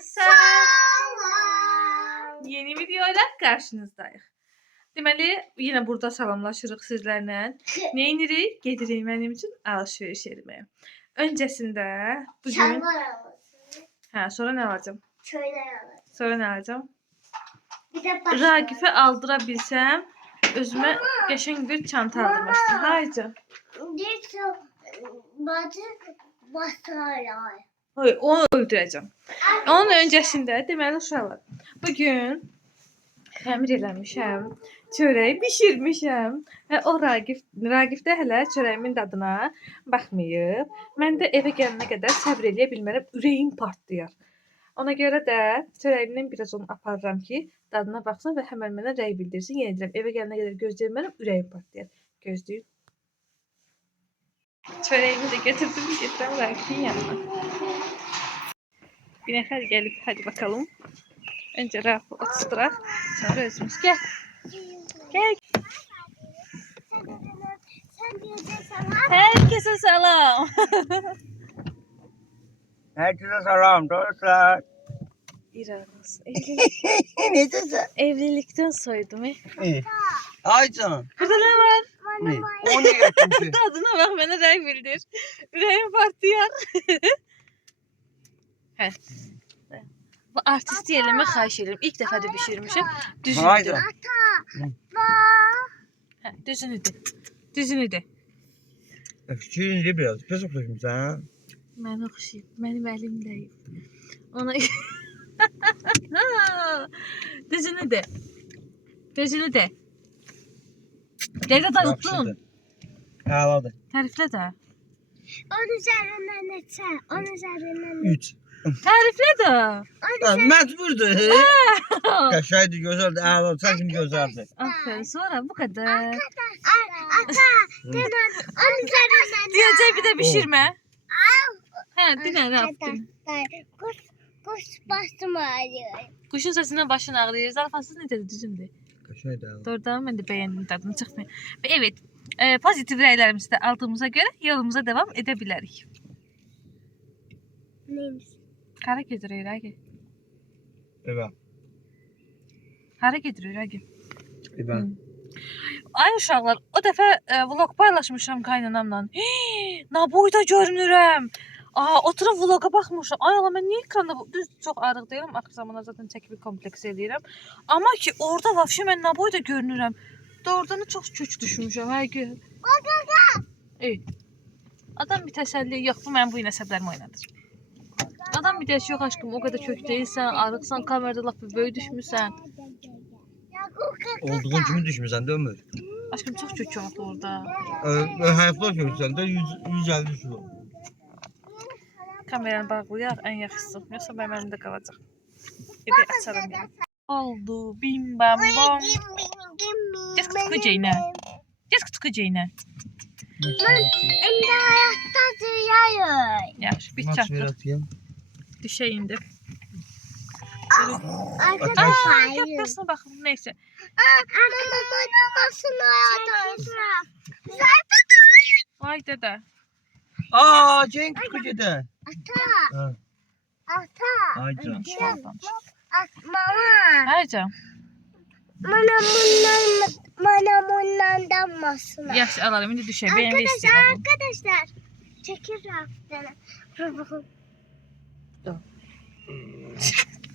Salam. Yeni videoyla karşınızdayıq. Deməli, yine burada salamlaşırıq sizlərlə. Nə edirik? Gedirik mənim üçün alışveriş etməyə. Öncəsində bugün Şalvar alırsın. sonra nə alacağım? Çöyler alırsın. Sonra nə alacağım? Bir de başka. Ragifə aldıra bilsəm, özümə qəşəng bir çanta aldırmaq istəyirəm. Hayca. Bir çok bacı bastırıyor. Hayır, onu öldürəcəm. Onun öncəsində deməli uşaqlar, bugün xəmir eləmişəm, çörək bişirmişəm və o Ragif də hələ çörəyimin dadına baxmayıb. Mən də evə gələnə qədər səbr eləyə bilmərəm, ürəyim partlayar. Ona görə də çörəyimdən biraz onu aparıram ki, dadına baxsın və həmən mənə rəy bildirsin. Yenə deyirəm, evə gələnə qədər gözləyərəm, ürəyim partlayar. Gözləyim. Çörəyimi də götürdüm, getirəm Ragifin yanına. Bir nəfər gəlib, hadi bakalım. Önce Rafa oturtdurak, sonra özümüz. Gel. Gel. Herkese salam. Herkese selam dostlar. İranız. Necəsən? Evlilikten soydum. Ay canım. Burada ne var? Ne? O ne yapıyorsun? Tadına bak, bana rey bildir. Yüreğim partiyar. He. Bu artist yerləmə xahiş edirəm. İlk dəfə də bişirmişəm. Düzünü Vay de. canım. Hə, düzünü de. Düzünü de. Fikrini biraz. Pes oxuşmusan. Mən oxşayım. Mənim əlim deyil. Ona düzünü de. Düzünü de. Nerede tanıttın? Əladır. Təriflə də. Onun üzerinden neçə? Onun üzerinden neçə? 3. Təriflə də. Məcburdur. Qəşəydi, gözəldir, əladır. Sən kimi gözəldir. Aferin. Sonra bu kadar. Ata, dedim onun üzerinden Diyecek bir de pişirme. He, dinle ne yaptın? Kuş bastım ağrıyor. Kuşun sesinden başın ağrıyor. Zarafasız ne dedi, düzündü. Qəşəydi, əladır. Doğrudan ben de beğendim, tadını çıkmıyor. Ve evet, pozitif rəylərimizi də aldığımıza göre yolumuza devam edebiliriz. Neymiş? Hara gedirik, Ragi? Evə. Hara gedirik, Ragi? Evə. Ay uşaqlar, o dəfə vlog paylaşmışam qaynanamla. Naboyda görünürəm. Oturub vloga baxmışam. Ay Allah, mən niyə ekranda düz çox arıq deyirəm. Axır zamanda zaten çəkib kompleks eləyirəm. Amma ki orada vəbşə mən naboyda görünürəm. Doğrudan çox kök düşmüşəm. Hər gün. Ey. Adam bir təsəlli yox, bu mənim bu nəsəblərimi oynadır. Adam bir dəş yox aşkım, o qədər kök deyilsən, arıqsan, kamerada lap böyük düşmüsən. Olduğun kimi düşmüsən də ömür. Aşkım çox kök yoxdur orada. Həyatlar görürsən də 150 kilo. Kameranı bağlayaq, ən yaxşısı. Yoxsa mənim əlimdə qalacaq. Gedək açarım yəni. Oldu, bim bam bom. Gez kutucuğuna. Gez kutucuğuna. Ende hayatta dünyayı. Yaxşı, bir çatdıq. Düşə indi. Arkadaşlar. Köprüsünə baxın, neyse. Anamın oynamasını hayatımızda. Vay dədə. Cenk kutucuda. Ata. Ata. Ay canım. Mama. Hayca. Bana bundan dammasın. Yaxşı, alalım, indi düşək. BMW istəyirəm. Arkadaşlar. Çekil raftanı.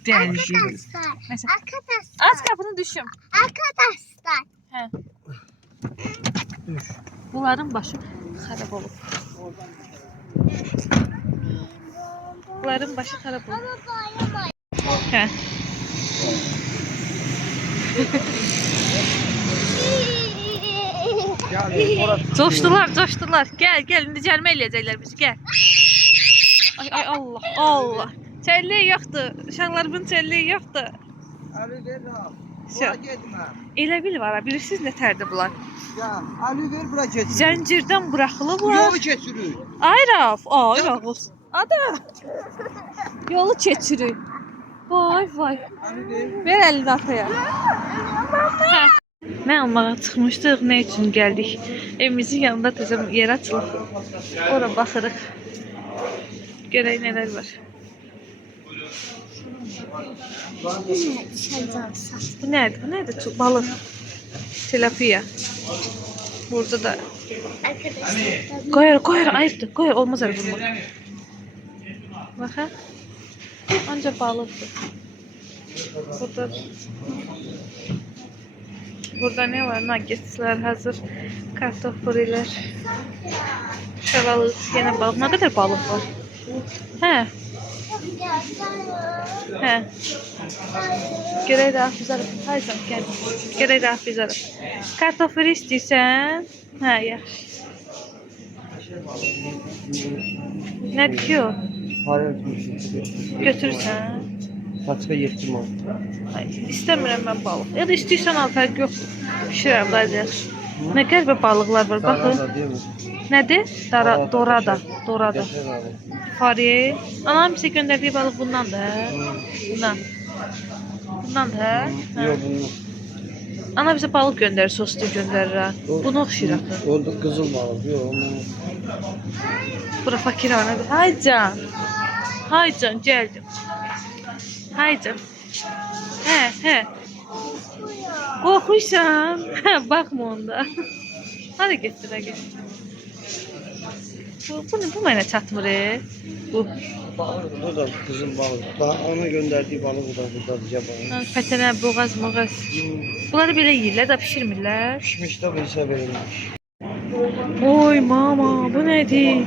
Dəli. Arkadaşlar. Neyse. Arkadaşlar. Aç qapını düşüm. Arkadaşlar. Hə. Düş. Bunların başı xarab olub. Bunların başı xarab olub. Ama bağlamayın. Hə. Coşdular, coşdular. Gel, indi cəlmə eləyəcəklər bizi, gəl. Ay, Allah, Allah. Çəlliyi yoxdur. Uşaqlarımın çəlliyi yoxdur. Ali ver ha. Şey. Bura getmə. Elə bil var, bilirsiniz nə tərdir bunlar. Ya Ali ver bura getmə. Zəncirdən buraxılıblar. Yolu keçirir. Ay Raf, ay olsun. Adam. Yolu keçirir. Vay vay. Ali ver. Ver əlini ataya. Nə almağa çıxmışdıq, nə üçün gəldik? Evimizin yanında təzə yer açılıb. Ora baxırıq. Görək nələr var. Sen cansan. Bu nedir? Bu nedir? Balık. Tilapia. Burada da Arkadaşlar. koyar ayıptır. Koyar olmaz öyle vurmak. Bak ha. Ancak balıktır. Burada ne var? Nuggetler hazır. Kartoffeller. Şalalık. Yine balık. Ne kadar balık var? He. He. Görək də afizarım. Haycan gəl. Görək də afizarım. Kartoffel istəyirsən? Hə, yaxşı. Nədir ki o? Hayır. Götürürsən. Paçka yetkim o. Ay, istəmirəm mən balıq. Ya da istəyirsən al, fərq yoxdur. Pişirəm daha yaxşı. Nə qəribə balıqlar var, baxın. Değil mi? Nədir? Dorada. Geçer abi. Fare. Anam bizə göndərdiyi balıq bundandır, hə? Bundan. Bundandır, hə? Hə. Yok bunu. Ana bizə balıq göndərir, soslu göndərir, hə? Bunu oxşayır axı. Orada kızıl balık. Yok onu. Bura fakirhanədir. Haycan. Haycan, gəldim. Haycan. Hə. Qorxuysan. Hə, baxma onda. Hara getdi, hə, get. Bu mənə çatmır, Bu. Bu da kızıl balık. Daha ona gönderdiği balık da burada bize balık. Pətənə, boğaz. Bunları belə yeyirlər də pişirmirlər. Pişmiş de bize verilmiş. Oy mama, bu nədir?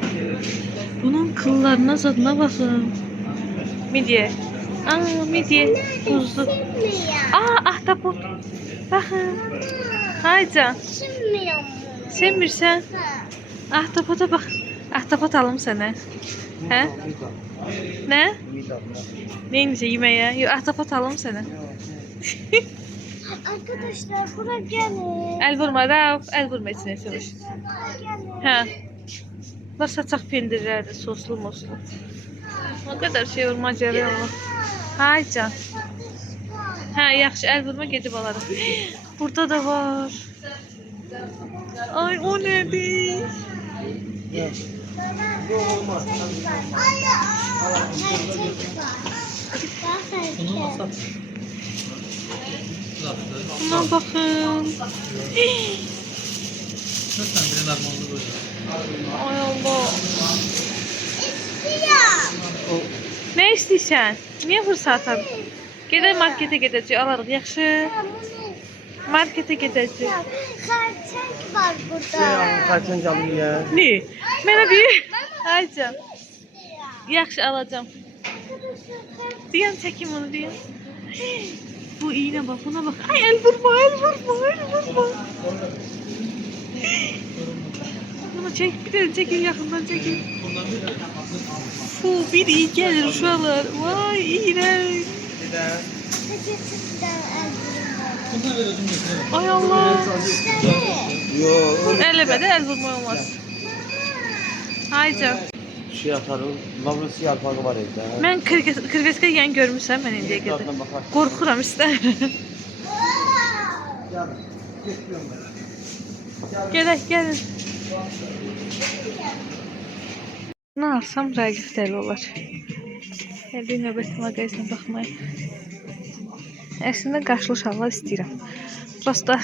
Bunun kıllarına zadına baxın. Midye. Midye. Buzlu. Ahtapot. Baxın. Haycan. Sürmüyor mu? Sevmirsən? Ahtapota bax. Ahtapot alım sənə. Hə? Nə? Neyinsə yeməyə? Yox, ahtapot alım sənə. Arkadaşlar bura gelin. Əl vurma, Rauf. Əl vurma içinə çalış. Gelin. Hə. Var saçaq pendirlərdir, soslu moslu. O qədər şey var, macəra var. Haycan. Hə, yaxşı, əl vurma, gedib alarım. Burada da var. Ay, o nədir? Buna baxın. Ay Allah. Nə istəyirsən? Niyə fırsat atar? Gedək marketə gedəcək, alarıq, yaxşı? Markete gedəcək. Gerçek var burada. Kaçın canlı ya. Ne? Mənə deyir. Haycan. Yaxşı alacağım. Deyən çəkim onu deyən. Bu iğne bak, buna bak. Ay el vurma. Bunu çek, bir de çekil yakından çekil. Bir iyi gelir uşaqlar. Vay iğrenç. Ay Allah. Yok. Ellemede el vurma olmaz. Haycan. Şey atarım. Lavrası yarpağı var evde. Mən kırveska yiyən görmüşəm mən indiyə qədər. Tadına bakar. Qorxuram, istəmirəm. Gəlin. Nə alsam Rəqif dəli olar. Gəldik növbəti mağazinə baxmaya. Əslində qaşlı şalvar istəyirəm. Prosta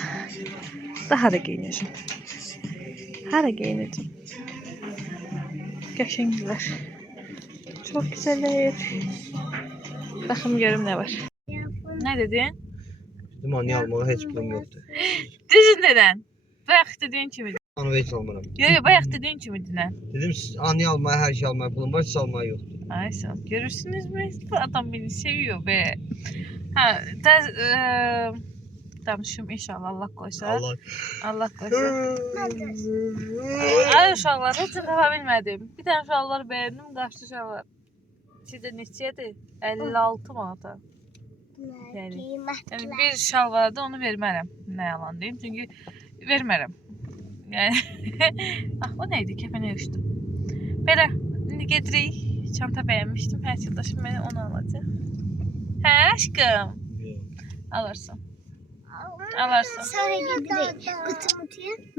daha da geyinəcəm. Hara geyinəcəm? Qəşənglər. Çok güzeller. Baxım görüm ne var. Ne dedin? Dedim anne almağa hiç pulum yoktu. Düzün neden? Bayaq dediğin kimi. Onu hiç almaram. Yo, bayaq dediğin kimi dinən. Dedim anne almaya her şey almaya pulum var, siz almaya yoktu. Ay sen görürsünüz mü? Bu adam beni seviyor be. Danışım inşallah Allah koysa. Allah koysa. Ay uşaqlar heç tapa bilmədim. Bir tane şalvar beğendim, qaçdı şalvar. Sizdə neçədir? 56 manata. Yani bir şal vardı, onu vermərəm. Nə yalan deyim, çünki vermərəm. Yəni o neydi? Kəpənə uçdu. Belə indi gedirik. Çanta bəyənmişdim. Hər yoldaşım mənə onu alacaq. Hə aşkım. Alırsın. Sonra gidirik. Kutu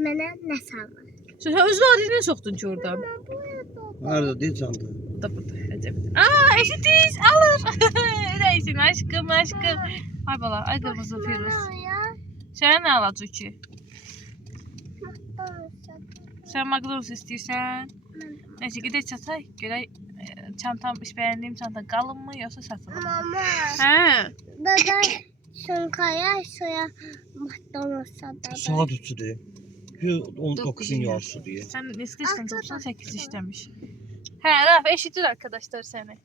mənə nə salır? Sən öz vadinə soxdun ki oradan. Nerede değil çanta? Burada. Əcəb. Eşitiz alır. Elə eşit. aşkım aşkım. Ay bala ay kırmızı Firuz. Sen ne alacak ki? Sen McDonald's istiyorsan. Neyse gidelim çatay. Göre çantam iş beğendiğim çanta kalın mı yoksa satılır mı? Mama. He. Dada şunkaya soya McDonald's'a dada. Saat 3'dür. 19'un yarısıdır. Sen eski işten 98 işlemiş. He Raf eşitir arkadaşlar seni.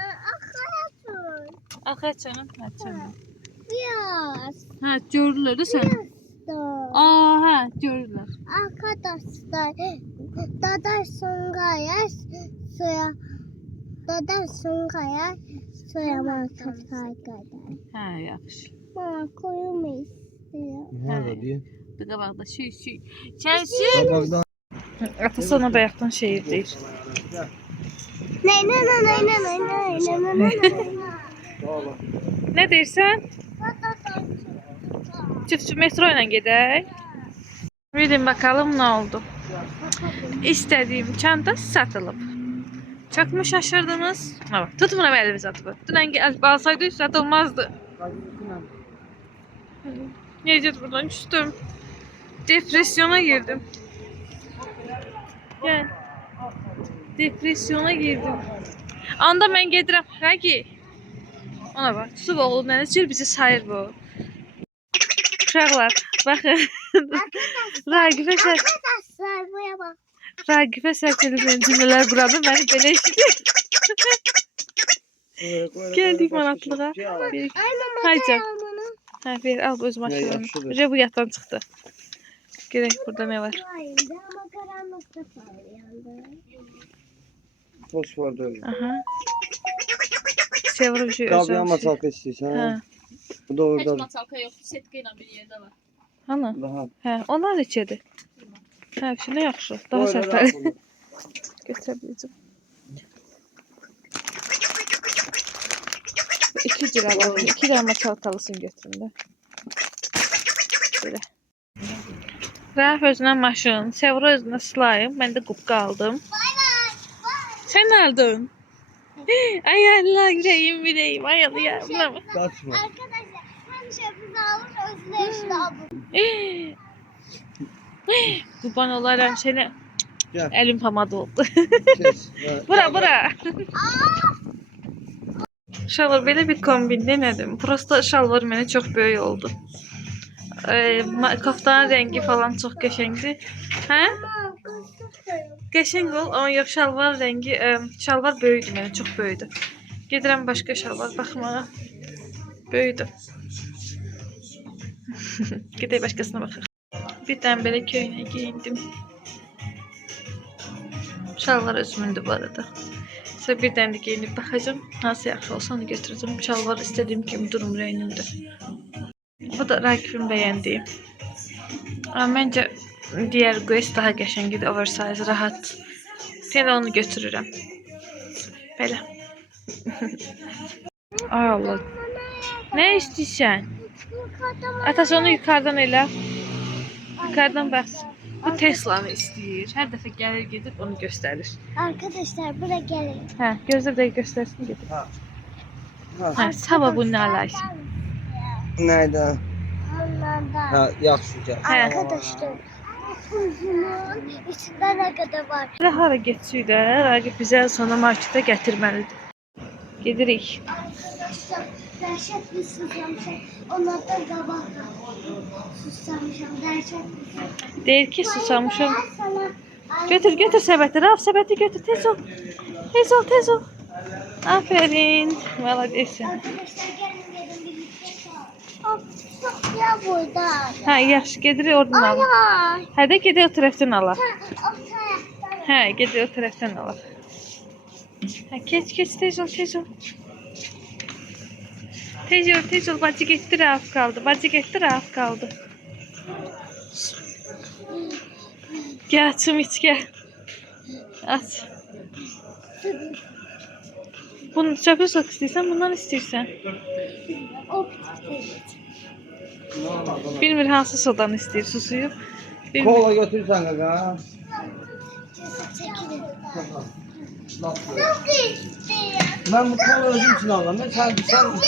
Akayatın. Akıya canım. Ha canım. Biraz. Ha görürler de sen. Da. Aa ha görürler. Arkadaşlar dada şunkaya soya dada şunkaya soya McDonald''a kadar. Ha yaxşı. Mama koyumu istiyor. Nerede diye? Bir qabaqda şey. Çelsin. Tabakdan. Atası ona bayaqdan şehir deyir. Ne deyirsən? Çift metro ilə gedək. Bilin bakalım ne oldu. İstediğim çanta satılıp. Çok mu şaşırdınız? Evet. Tutmuna elimiz atıp. Dünən alsaydı satılmazdı. Necdet buradan düştüm. Depresyona girdim. Gel. Depresyona girdim. Anda mən gedirəm. Rəgi. Ona bak. Su oğlum mənə bizi sayır bu. Uşaqlar, baxın. Ragifə Arkadaşlar buraya bak. Ragifə səhv edilməyən cümlələr quradım. Məni belə eşidir. Geldik manatlığa. Bir, Ay mama Haydi. dayanmanı. ha, ver, al bu öz maşınını. yaxşıdır. Recep bu yatdan çıxdı. Gerek burada ne var? Hayır ama karanlıkta sarıldı. Boş var da öyle. Aha. Sevri bir şey Tabii özel ama bir şey. salka istiyorsan. Ha. Bu da orada. masalka yok. Setka ilə bir yerdə var. Ana. Daha. Hə, onlar neçədir? Hə, şimdi yaxşı. Daha Böyle səfər. rahat olur. Götürə biləcəm. 2 cür alalım. 2 dənə çalkalısını götürün də. Belə. Rəf özünə maşın, Sevra özünə slayım. Mən də qubqa aldım. Sen ne aldın? Ay Allah yüreğim. Ay Allah ya. Buna bak. Kaçma. Arkadaşlar hem şapını alır özüne işini alır. Kurban olarım seni. Gel. Elim pamad oldu. Kes. Bura. Şalvar belə bir kombin denedim. Prosta şalvar mənə çox böyük oldu. Kaftanın rengi falan çox qəşəngdir. Hə? Qəşəng ol, amma yox şalvar rengi, şalvar böyükdür mənə, çox böyükdür. Gedirəm başqa şalvar baxmağa. Böyükdür. Gedək başqasına baxaq. Bir dənə belə köynək geyindim. Şalvar özümündür bu arada. Sonra bir dənə də geyinib baxacağım. Hansı yaxşı olsa onu götürəcəm. Şalvar istədiyim kimi durum rəngimdir. Bu da Rakif'in bəyəndiyi. Amma məncə diğer Quest daha qəşəngdir, oversize, rahat. Elə onu götürürəm. Belə. Ay Allah. Nə istəyirsən? Atası onu yukarıdan elə. Yukarıdan bax. Bu Tesla'nı istəyir. Hər dəfə gəlir gedir onu göstərir. Arkadaşlar buraya gelin. Hə, gözlə də göstərsin gedir. Ha. Hə, sabah bunu alaysan. Nerede? Onlardan. Ha, yaxşı gel. Arkadaşlar uzunun içinde ne kadar var? Elə hara getsək də, Ragif bizə sonra marketə gətirməlidir. Gedirik. Arkadaşlar dehşet bir susamışım. Onlardan kabak susamışım. Dehşet bir susamışım. Deyir ki, susamışam. Sana Götür səbəti. Raf səbəti götür. Tez ol. Aferin. Maladessin. arkadaşlar gelin birlikte. Of çok ya burada. Hə, yaxşı gedirik oradan alaq. Ay. Hə də gedək o tərəfdən alaq. O taraftan. Hə, gedək o tərəfdən alaq. Hə, keç, tez ol. Tez ol, bacı getdi, Raf qaldı. Gəl, çım iç, gəl. Aç. Bunu çöpə sok istəyirsən, bundan istəyirsən. O pis. Bilmir hansı sodan istəyir, su suyu. Bilmir. Kola götürsen kaka. Çekilin. Nasıl? Nasıl istiyor? Ben bu kola özüm için aldım. Sen Yok.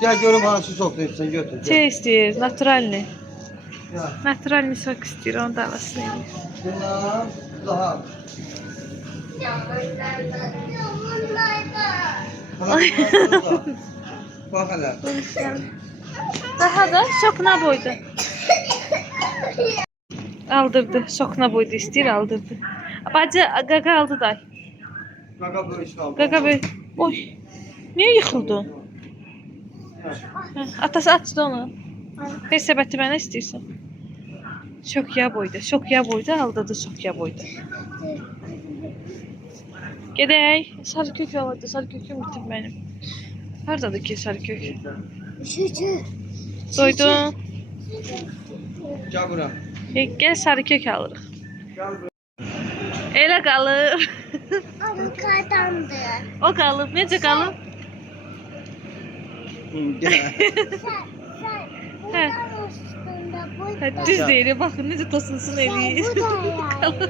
Gel görüm hansı soktu sen götür. Şey istəyir, naturalni. Ya. Naturalni sok istəyir, onu da alasın. Bunlar daha. Bak hele. Daha da şokuna boydu. Aldırdı, şokuna boydu istəyir, aldırdı. Bacı qaqa aldı day. Kaka böyle işte aldı. Qaqa böyle, oy. Niyə yıxıldın? Hə, atası açdı onu. Bir səbəti mənə istəyirsən. Şokya boydu, aldırdı şokya boydu. Gedək. Sarı kök alırdı, sarı köküm bitib mənim. Hardadır ki sarı kök? Şükür. Doydun. Gel bura. Gəl sarı kök alırıq. Gel bura. Elə qalır. Avokadamdı. O qalıb, necə qalıb? Gel. Sen buradan üstünde bu Hə, düz deyir, baxın necə tosunsun eləyir. bu da yani.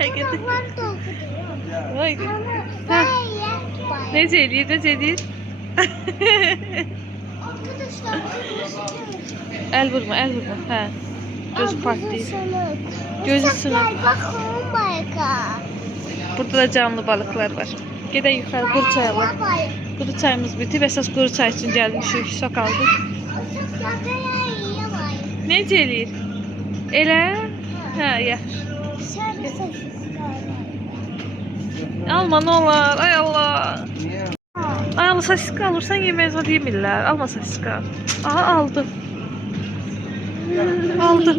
Həqiqətən. Var da okuduyor. Haydi. Ama Ha. ben yapmayayım. Necə eləyir, necə eləyir? Arkadaşlar Əl vurma, əl vurma. Hə. Göz partlayır. Gözü sınır. Gel bak oh my god. Burada da canlı balıqlar var. Gedək yuxarı quru çay alaq. Quru çayımız bitib, əsas quru çay üçün gəlmişik. Şok aldıq. Necə eləyir? Elə? Hə, yaxşı. Alma nə olar? Ay Allah. Niye? Ay Allah, sosiska alırsan yeməyiz var demirlər. Alma sosiska. Aha, aldı. Aldı.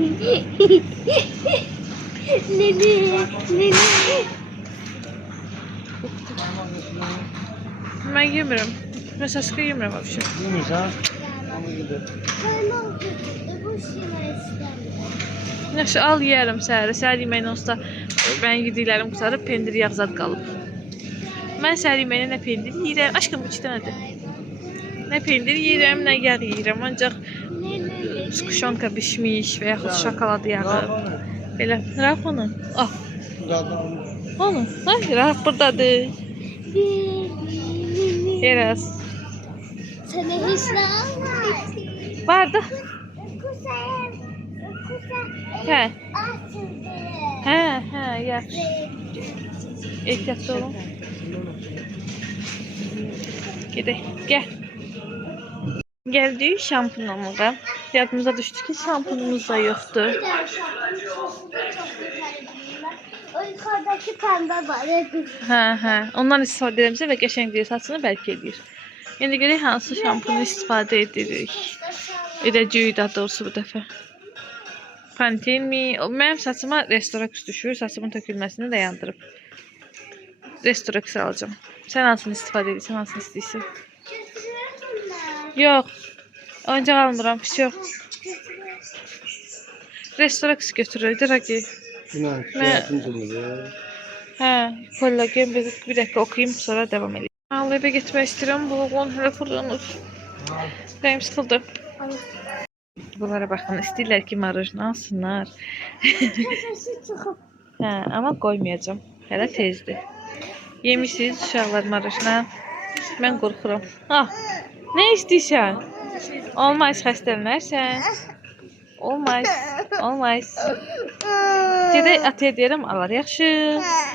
Lili. Mən yemirəm. Mən sosiska yemirəm vəbşə. Neymiş ha? Ama gidelim. Bu şeyler istemiyorum. Yaxşı, al yeyərəm səhərə. Səhər yeməyinə olsa mən yediklərim qutarıb, pendir yağzad qalıb. Mən səhər yeməyinə nə pendir yeyirəm. Aşkım, bu 2 dənədir. Nə pendir yeyirəm, nə yağ yeyirəm. Ancaq skuşonka bişmiş və yaxud şokolad yağı. Belə, Raf onu. Al, onu. Ay, Raf buradadır. Biraz. Sana hiç Vardı. Hə, açıldı. hə, yaxşı. Ehtiyatlı olun. Gedək, gəl. Gəldik şampunumuza. Yadımıza düşdü ki, şampunumuz da yoxdur. O yukarıdaki pembe var. Hə. Ondan istifadə edəmsə və qəşəng deyir, saçını bərk edir. İndi görək hansı şampunu istifadə edirik. Edəcəyik daha doğrusu bu dəfə. Pantene mi? Mənim saçıma Restorax düşür. Saçımın tökülməsini dayandırıb. Restorax alacağım. Sən hansını istifadə edirsən, hansını istəyirsən? Yox. Oyuncaq almıram, hiç yox. Restorax götürür, Dragi. Günah. Ne? Hə, kollagen bir dəqiqə oxuyum, sonra davam edeyim. Al, evə getmək istəyirəm, bu on hələ fırlanır. Rəyim sıxıldı. Bunlara baxın, istəyirlər ki, marujna alsınlar. Sesi çıkıp. Hə, amma qoymayacağım. Hələ tezdir. Yemişsiniz uşaqlar marujna. Mən qorxuram. Ah, nə istəyirsən? Olmaz, xəstələnərsən. Olmaz. Gedək ataya deyirəm, alar, yaxşı.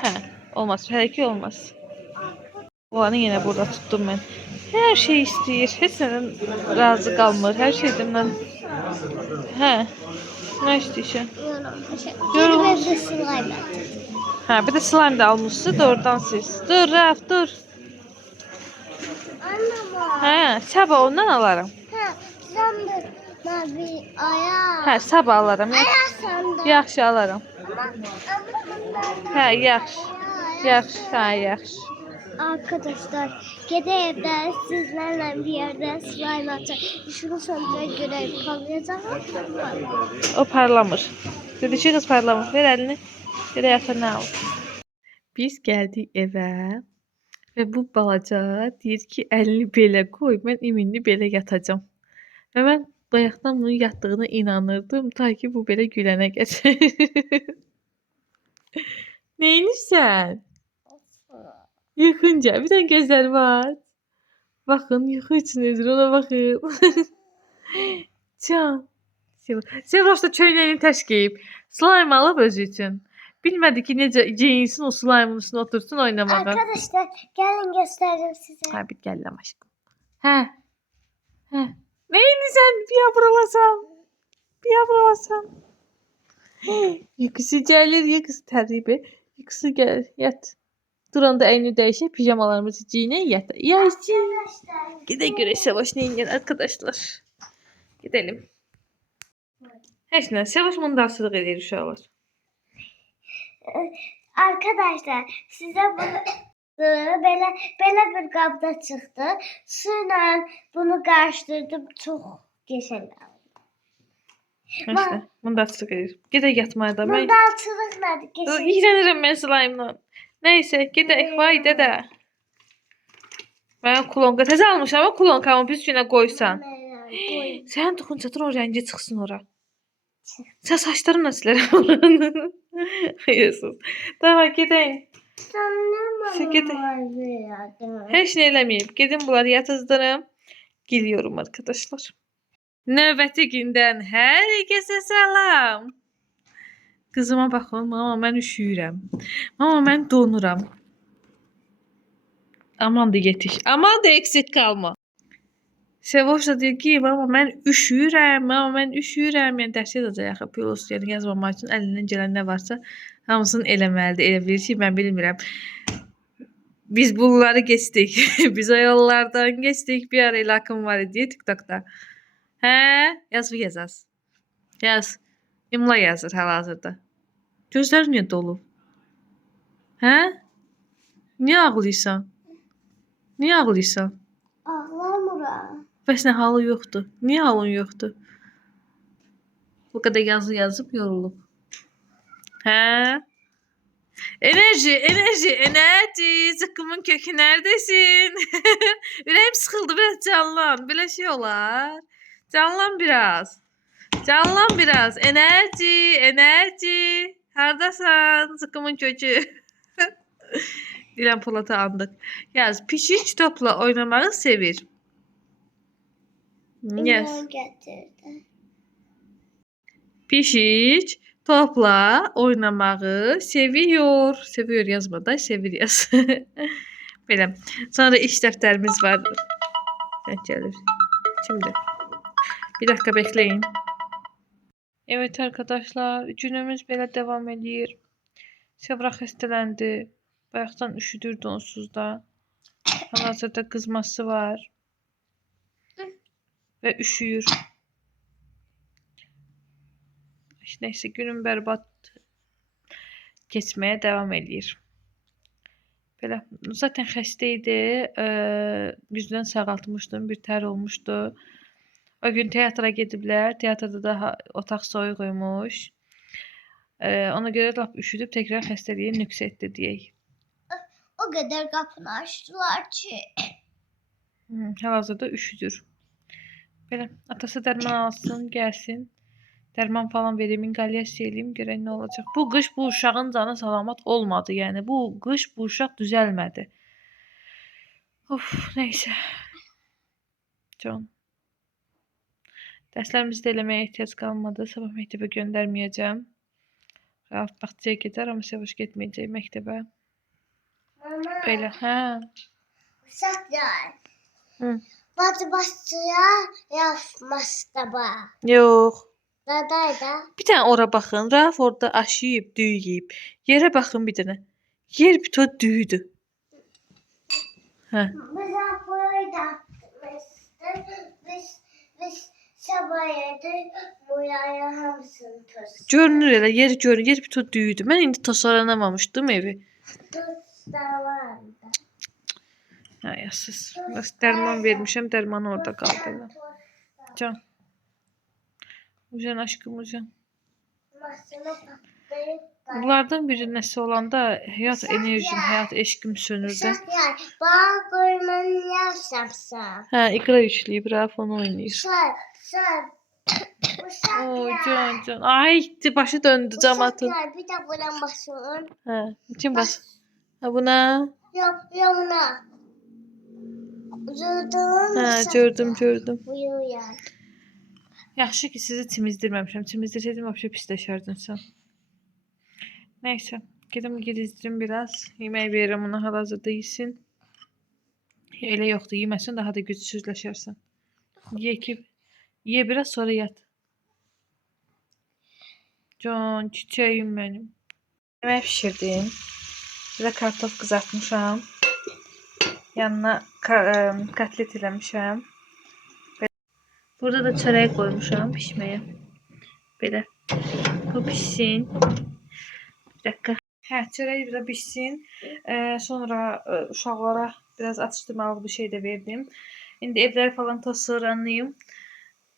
Hə, olmaz, hələ ki olmaz. Olanı yenə burada tutdum mən. Hər şey istəyir, heç nədən razı qalmır, hər şeydən mən. Hə, nə istəyirsən? Yorum. Bir de slime. Hə, bir də slime da almışsınız, doğrudan siz. Dur, Raf, dur. Anlama. Hə, sabah ondan alaram. Ha, sandım. Mavi ayak. Hə, sabah alaram. Ayak sandım. Yaxşı alaram. Ama bunlar Hə, yaxşı. Yaxşı, hə, yaxşı. arkadaşlar kedi evde sizlerle bir yerde slime atacak. Şunu sonuna göre kalacak. O parlamır. Dedi ki, qız parlamır. Ver əlini. Gedək yatağına al. Biz gəldik evə və bu balaca deyir ki, əlini belə qoy, mən iminli belə yatacam. Və mən bayaqdan bunun yatdığına inanırdım, ta ki bu belə gülənə qədər. Neyinirsən? Yaxınca, bir dənə gözləri var. Bakın yuxu içindedir, ona bakın. Can. Sevroş da çöynəyini təş geyib. Slime alıb özü üçün. Bilmədi ki, necə geyinsin o slime'ın üstünə otursun oynamağa. Arkadaşlar gelin göstereyim size. Ha, bir gəlləm aşkım. Hə. Hə. Neyini sən bir yavralasan? Bir yavralasan. Yuxusu gəlir, yuxusu təribi. Yuxusu gəlir, yat. Duranda əyni dəyişək, pijamalarımızı giyinək, yataq. Yaysın. Arkadaşlar. Gidelim göre Sevoş neyin arkadaşlar. Gidelim. Heç nə, Sevoş mundarsızlıq edir uşaqlar. Arkadaşlar size bunu böyle bir kabda çıktı. Suyla bunu karıştırdım. Çok güzel. Heç nə, mundarsızlıq edir. Gedək yatmaya da. Mən Bunda altılık nerede? Geçen. iğrənirəm mən slime'la. Nəysə, gedək, vay dədə. Mən kulonka təzə almışam ama kulonkamı bir günə qoysan. Sən toxunçatın o rəngi çıxsın ora. Sən saçlarınla silərəm oranı. Yesus. Tamam, gedək. Heç nə eləməyib. Gedin bunları yatızdırım. Geliyorum arkadaşlar. Növbəti gündən hər kəsə salam. Qızıma baxın, mama mən üşüyürəm. Mama mən donuram. Aman da yetiş. Aman da eksik kalma. Sevoş da deyir ki, mama mən üşüyürəm, mama mən üşüyürəm. Yəni dərs yazacaq axı, pilos yəni yazmamaq üçün əlindən gələn nə varsa hamısını eləməlidir. Elə bilir ki, mən bilmirəm. Biz bunları geçtik. Biz o yollardan geçtik. Bir ara elə akım var idi TikTok'da. Hə, yaz bir yazaz. Yaz. İmla yazır hal-hazırda. Gözlər niyə dolu? Hə? Niyə ağlayırsan? Niyə ağlayırsan? Ağlamıram. Bəs nə halı yoxdur? Niyə halın yoxdur? Bu qədər yazı yazıb yorulub. Hə? Enerji. Zıkkımın kökü neredesin? Ürəyim sıxıldı, biraz canlan. Belə şey olar. Canlan biraz. Enerji. Hardasan? Zıkkımın kökü. Dilan Polat'ı andık. Yaz, pişiç topla oynamağı sevir. Yes. İnan getirdi. Pişiç topla oynamağı seviyor. Seviyor yazma da sevir yaz. Belə. Sonra iş dəftərimiz var. Gəlir. Şimdi. Bir dakika bekleyin. Evet arkadaşlar. Günümüz belə devam edir. Sevra xəstələndi. Bayaqdan üşüdürdü onsuz da. Hal-hazırda qızması var. Ve üşüyür. Neyse günüm berbat geçmeye devam edir. Belə zaten xəstəydi. Yüzdən sağaltmışdım. Bir tər olmuşdu. O gün teatra gediblər. Teatrda da otaq soyuq imiş. Ona görə lap üşüdüb tekrar xəstəliyə nüks etdi deyək. O kadar kapını açtılar ki. Hal-hazırda üşüdür. Belə atası dərman alsın, gəlsin. Dərman falan vereyim, inqalyasiya eləyim, görək nə olacaq. Bu qış bu uşağın canı salamat olmadı. Yəni bu qış bu uşaq düzəlmədi. Of, neysə. Can. Dərslərimizi də eləməyə ehtiyac qalmadı. Sabah məktəbə göndərməyəcəm. Rahat bağçaya gedər, amma Sevoş getməyəcək məktəbə. Mama. Belə, hə. Uşaqlar. Hı. Başçıya yazmaz taba. Yox. Dadayda. Bir dənə ora baxın. Raf orada aşıyıb, düyüyüb. Yerə baxın bir dənə. Yer bütöv düyüdü. Hə. Bize burada biz sabah yedik buraya hamısını tost. Görünür elə, yer görünür. Yer bütöv düyüdü. Mən indi tasarlanamamışdım evi. Tost da vardı. Hə, yasız. Bəs dərman vermişəm, dərman orada qaldı elə. Can. Ucan aşkım ucan. Masını patlayıp da. Bunlardan biri nəsə olanda həyat enerjim, həyat eşqim sönür də. Uşaqlar, bana koymanı yazsamsan. Hə, iqra yükləyib, Raf onu oynayır. Sen. Oo, Uşaqlar. can. Ay, başı döndü camatın. Uşaqlar, bir de buna basın. Hə, kim bas? Ha buna. Yok, buna. Vücudun Hə, gördüm. uyuyan. Yaxşı ki sizi temizdirməmişəm. Temizdirsəydim vəbşə pisləşərdin sən. Neyse. Gedim gedizdirim biraz. Yemək verirəm ona hal-hazırda yesin. Elə yoxdur, yeməsin daha da gücsüzləşərsən. Ye biraz sonra yat. Can, çiçeğim benim. Yemək pişirdim. Bir də kartof qızartmışam. Yanına kotlet eləmişəm. Burada da çörək qoymuşam pişməyə. Belə. Bu pişsin. Bir dakika. Hə, çörək biraz pişsin. Sonra uşaqlara biraz atıştırmalık bir şey de verdim. İndi evləri falan tozsoranlayım.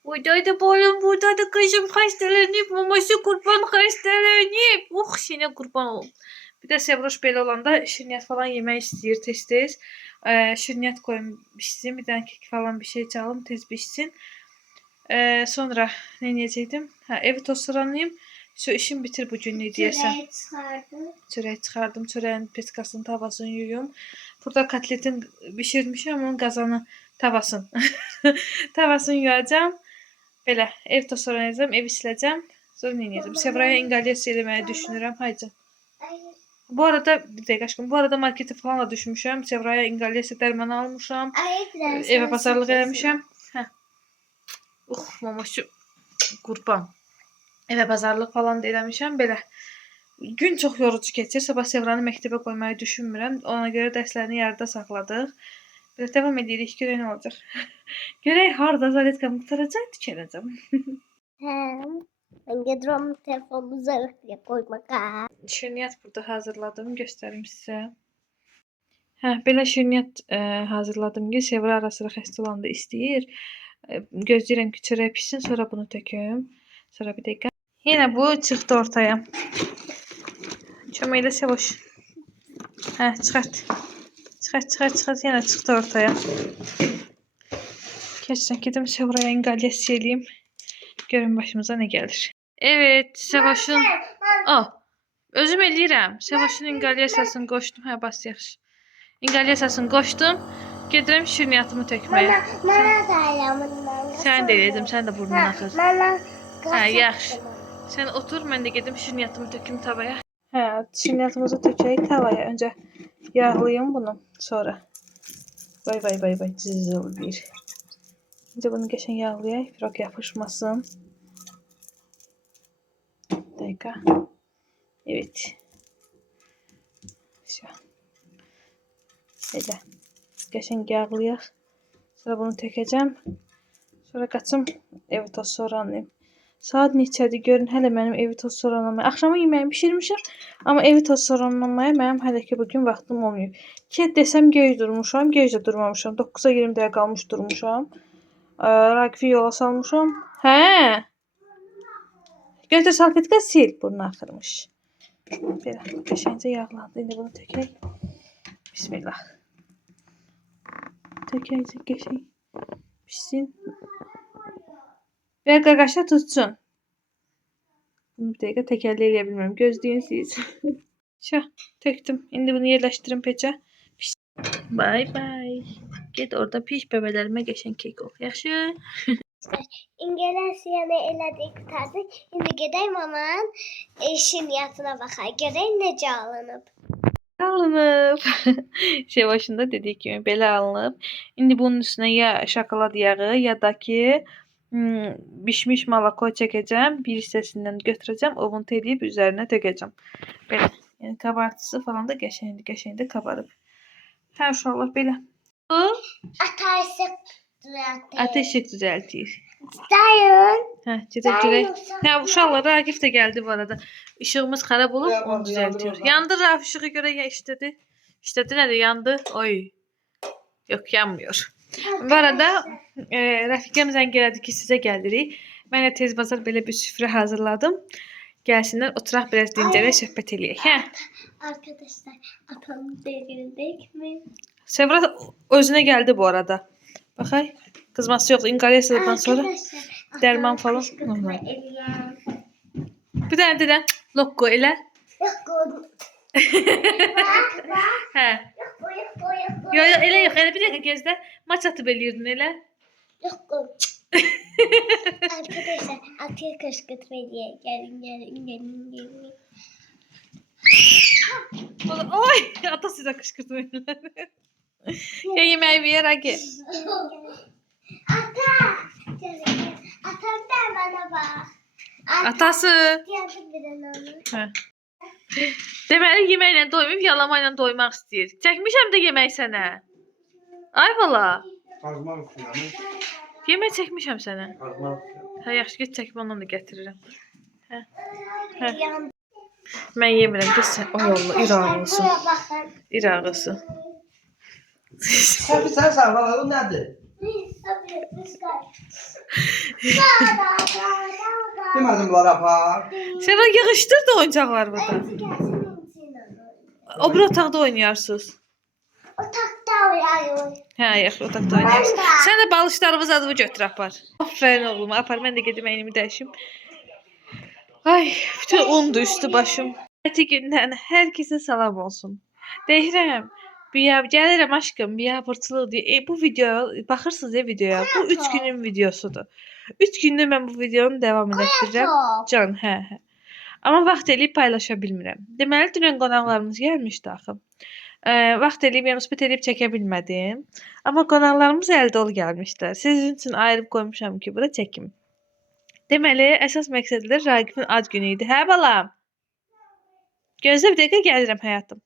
Buradaydı balım, buradaydı kızım xəstələnib, maması qurban xəstələnib. Sənə qurban olum. Bir də Sevroş belə olanda şirniyyat falan yemək istəyir tez-tez. Şirniyyat koyum pişsin, bir dənə kek falan bir şey çalım tez pişsin. Sonra ne yiyecektim? Ha, evi tozsoranlayım. Şu işim bitir bugün diyesem. Çöreği çıkardım. Çöreğin petkasını, tavasını yuyum. Burada kotletin pişirmişim. Onun kazanı tavasını. Tavasını yuyacağım. Böyle ev tozsoranlayacağım. Evi sileceğim. Sonra ne yiyeceğim? Sevra'ya ingalyasiya eləməyi düşünürəm. Haydi. Bu arada bir dakika aşkım. Bu arada markete falan da düşmüşəm. Sevra'ya ingalyasiya dərmanı almışam. Eve pazarlıq eləmişəm. Maması qurban. Eve pazarlıq falan da eləmişəm. Belə. Gün çox yorucu keçir. Sabah Sevranı məktəbə qoymayı düşünmürəm. Ona görə dərslərini yarıda saxladıq. Belə devam edirik. Görək nə olacaq. Görək harda zaletkamı qutaracaq, tikələcəm. Ben gidiyorum telefonumu zarfıya koymak. Şirniyyat burada hazırladım. Göstərim sizə. Belə şirniyyat hazırladım ki, Sevra ara sıra xəstə olanda istəyir. Gözləyirəm ki, çörək pişsin, sonra bunu töküm. Sonra bir dəqiqə. Yenə bu çıxdı ortaya. Çöməklə Sevoş. Çıxart. Çıxart. Yenə çıxdı ortaya. Keçdən gedim Sevraya ingalyasiya eləyim. Görün başımıza ne gelir. Evet, Sevoş'un... Özüm eləyirəm. Sevoş'un ingalyasiyasını qoşdum. Bas yaxşı. İngalyasiyasını qoşdum. Gedirəm şirniyyatımı tökməyə. Sən də elədim, sən də burnun axır. Yaxşı. Sən otur, mən də gedim şirniyyatımı töküm tavaya. Şirniyyatımızı tökək tavaya. Öncə yağlayım bunu, sonra. Vay, cızıl bir. Önce bunu geçen yağlayayım, pirog yapışmasın. Bir dakika. Evet. Şu. Böyle. Geçen yağlayayım. Sonra bunu tökeceğim. Sonra kaçım evi tozsoranlayım. Saat neçədir görün, hələ mənim evi tozsoranlamaya. Axşama yeməyimi pişirmişəm, amma evi tozsoranlamaya mənim hələ ki bugün vaxtım olmuyor. Ki desəm göy durmuşam, göycə durmamışam. 9-a 20 dəqiqə qalmış durmuşam. Rakifi yola salmışam. Götür salfetka sil. Burnu axırmış. Belə qəşəngcə yağlandı. İndi bunu tökək. Bismillah. Tökək qəşəng. Pişsin. Və qaqaşa tutsun. Bunu bir dəqiqə təkərləyə bilmirəm. Gözləyin siz. Töktüm. İndi bunu yerləşdirim peçə. Bye. Get orada piş bəbələrimə qəşəng kek ol. Yaxşı? İngalyasiyanı elədik, qurtardık. İndi gedək mamanın şirniyyatına baxaq. Görək necə alınıb. Alınıb. Başında dediği kimi belə alınıb. İndi bunun üstünə ya şokolad yağı ya da ki bişmiş malako çəkəcəm. Bir hissəsindən götürəcəm. Ovuntu eləyib üzərinə tökəcəm. Belə. Yəni kabartısı falan da qəşəngdir kabarıb. Uşaqlar belə. Ateşik düzəltir. Dayan. Gedək. Uşaqlar Ragif də gəldi bu arada. İşığımız xarab olub, onu düzəltiyor. Yandı Ragif işığı görə işlədi. İşlədi nədir? Yandı. Oy. Yox, yanmıyor. Bu arada Rəfiqəm zəng elədi ki, sizə gəlirik. Mən də tez bazar belə bir süfrə hazırladım. Gəlsinlər, oturaq biraz dincələk, söhbət eləyək. Arkadaşlar, atamı devirdik mi? Sevra özünə gəldi bu arada. Baxay, qızması yoxdur. İngalyasiyadan sonra dərman falan. Bir dənə lokko elə. Hə. Yo, elə yox, elə bir dəqiqə gözlə. Maç atıb eləyirdin elə. Yok. Arkadaşlar atıyor kışkırtma diye. Gelin. Oy, ata sizə qışqırtmayın. Ya yeməyi bir yerə gel. Ata. Atam da bana bak. Atası. Geldi bir onu. Hə. Deməli yeməklə doymayıb, yalamayla doymaq istəyir. Çəkmişəm də yemək sənə. Ay bala, Kazma okuyanı. yemək çəkmişəm sənə. Kazma okuyanı. Hə, yaxşı get çəkib ondan da gətirirəm. Hə. Yan. Mən yemirəm, get sən. Ay Allah, irağlısı. Buraya bakın. İrağlısı. Sen sağ bala o nedir? Demedim bunlara apar. Sən o yığışdır da oyuncaqlar burada. O bir otaqda oynayarsınız. Otakta uyuyor. Hə, yaxşı, otaqda oynayarsınız. Sən də balışlarımız adımı götür apar. Aferin oğlum, apar. Mən də gedim əynimi dəyişim. Ay, bütün undu üstü başım. Eti gündən hər kəsə salam olsun. Deyirəm, gəlirəm aşkım, biabırçılıq deyə. Bu videoya, baxırsınız ya videoya, bu 3 günün videosudur. 3 gündür mən bu videonun davam etdirirəm. Can, hə. Amma vaxt eləyib paylaşa bilmirəm. Deməli, dünən qonaqlarımız gəlmişdi axı. Vaxt eləyib, yəni söhbət eləyib çəkə bilmədim. Amma qonaqlarımız əl dolu gəlmişdilər. Sizin üçün ayırıb qoymuşam ki, bura çəkim. Deməli, əsas məqsədlər Raqifin ad günü idi. Hə balam? Gözlə bir dəqiqə gəlirəm həyatım.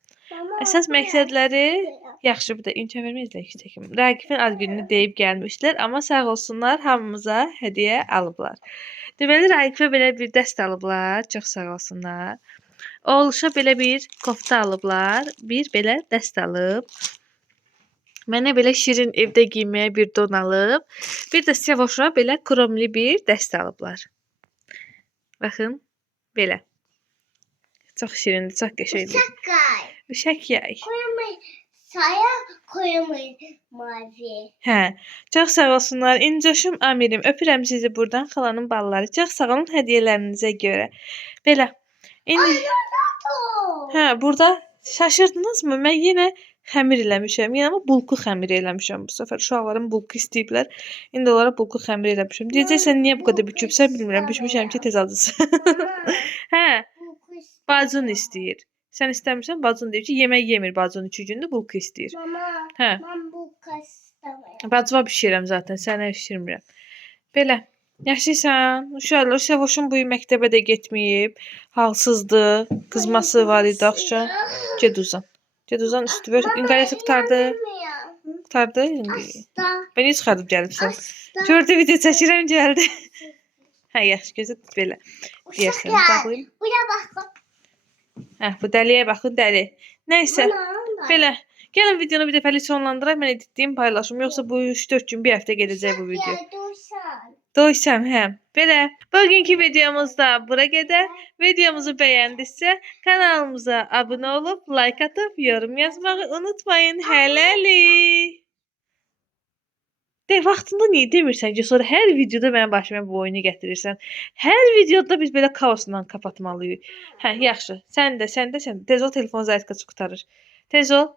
Əsas məqsədləri yaxşı bir də imkan verməyizlər ki, çəkim. Raqifin ad gününü deyib gəlmişlər, amma sağ olsunlar hamımıza hədiyyə alıblar. Deməli, Raqifə belə bir dəst alıblar, çox sağ olsunlar. Oğluşa belə bir kofta alıblar, bir belə dəst alıb. Mənə belə şirin evdə giyməyə bir don alıb, bir də Sevoşa belə kromli bir dəst alıblar. Baxın, belə. Çox şirindir, çox qəşəngdir. Sakay. Uşaq yay. Koymayın. Saya koymayın mavi. Hə, çox sağ olsunlar. İncoşum Amirim, öpürəm sizi buradan xalanın balları. Çox sağ olun hədiyyələrinizə görə. Belə. İndi hə, burada şaşırdınızmı? Mən yenə xəmir eləmişəm. Yəni bulku xəmiri eləmişəm bu səfər. Uşaqlarım bulku istəyiblər. İndi onlara bulku xəmiri eləmişəm. Deyəcəksən niyə bu qədər bükübsən bilmirəm. Bükmüşəm ki tez acısın. Hə, bacın istəyir. Sən istəmirsən, bacın deyir ki, yemək yemir bacın 2 gündür, bulku istəyir. Mama. Hə. Ben bu kastamı. Bacıma bişirəm zaten, sənə bişirmirəm. Belə. Yaşayırsan, uşaqlar, Sevoşun bu il məktəbə də getməyib. Halsızdır, qızması var idi axşam. Ged uzan. Ged uzan, üstü ver. İnqalyası qutardı. Qutardı. Ben hiç çıxardıb gəlibsən. Gördü video çəkirəm, gəldi. Hə, yaxşı, gözə tut belə. Deyərsən, bağlayım. Buraya bak. Hə, bu dəliyə baxın, dəli. Nəysə, belə. Gəlin videonu bir dəfəlik sonlandıraq, mən editləyim, paylaşım. Yoxsa bu 3-4 gün, bir həftə gedəcək bu video. Doysam, hə. Belə, bugünkü videomuz da bura qədər. Videomuzu bəyəndinizsə, kanalımıza abunə olub, like atıb, yorum yazmağı unutmayın. Hələlik. De, vaxtında niyə demirsən ki, sonra hər videoda mənim başıma bu oyunu gətirirsən. Hər videoda biz belə kaosla kapatmalıyıq. Hə, yaxşı. Sən də. Tez ol, telefon zayıtkası qutarır. Tez ol.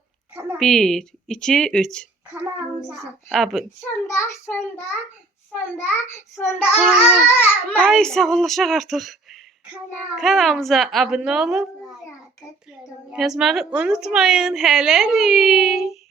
1, 2, 3. Kanalımıza. Abun. Sonda. Ay, sağollaşaq artıq. Kanalımıza abunə olub, yazmağı unutmayın. Hələlik.